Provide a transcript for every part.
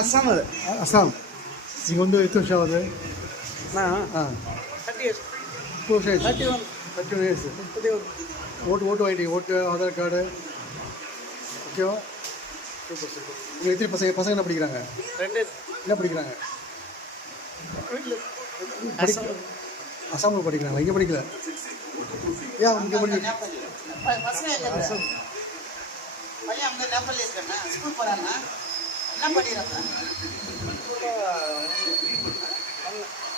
அஸ்ஸாம் அது. அஸ்ஸாம். நீங்கள் வந்து எத்தனை வருஷம் ஆகுது? நான் 30 years. 2 வருஷம் ஆயிடுச்சு. 31. 31 இயர்ஸ். 31. ஓட்டு வாங்கிட்டீங்க. ஓட்டு, ஆதார் கார்டு. ஓகேவா? Super super. உங்களுக்கு எத்தனை பசங்க என்ன படிக்கிறாங்க? 2. என்ன படிக்கிறாங்க? வீட்டில் அஸ்ஸாமில் படிக்கிறாங்களா? இங்கே படிக்கல? ஏன் இங்கே படிக்க? பசங்க பையன் அவங்க நேபாளில் இருக்காங்க, ஸ்கூல் போகிறாங்க. என்ன படிக்கிறாங்க?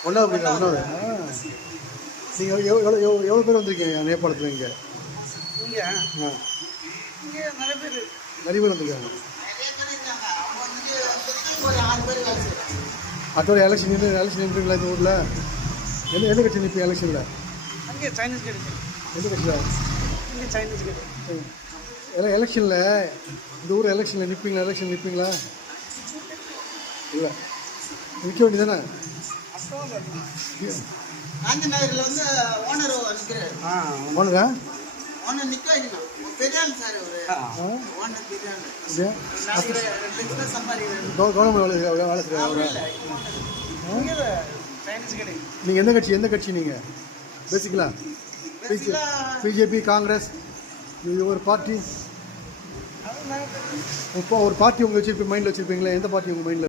ஒன்றாவது படிக்கிறா? ஒன்றாவது. நீங்கள் எவ்வளோ பேர் வந்திருக்கீங்க நேபாளத்தில்? இங்கே இங்கே ஆ இங்கே நிறைய பேர் நிறைய பேர் வந்திருக்காங்க. நிறைய பேர் இருக்காங்க. அவங்க வந்து ஒரு 6 பேர் வேலை செய்கிறாங்க. அடுத்த எலெக்ஷன் நின்றுங்களா இந்த ஊரில்? எந்த கட்சி நிற்பீங்க எலெக்ஷனில்? அங்கே சைனீஸ் கிடைக்கும். எந்த கட்சியில்? இங்கே சைனீஸ் கிடைக்கும். எலெக்ஷனில் இந்த ஊர் எலெக்ஷனில் நிற்பீங்களா? இல்லை, நிற்க வேண்டியதானே? காந்தி நகரில் வந்து ஓனர் நிற்கிறாரு. ஓனரா? ஓனர் நிற்க வைக்கணும். பெரியாள் சார் ஒரு ஓனர் பெரியாள். அப்படியா? 2 லட்சம் சம்பாதிக்கிறாரு. கவர்மெண்ட் வேலை செய்கிறாங்க. இங்கே சைனீஸ் கிடைக்கும். நீங்கள் எந்த கட்சி நீங்கள் பேசிக்கலாம்? பிஜேபி, காங்கிரஸ், இது ஒரு பார்ட்டி. அது நாங்கள் இப்போ ஒரு பார்ட்டி உங்கள் மைண்டில் வச்சுருப்பீங்களா? எந்த பார்ட்டி உங்கள் மைண்டில்?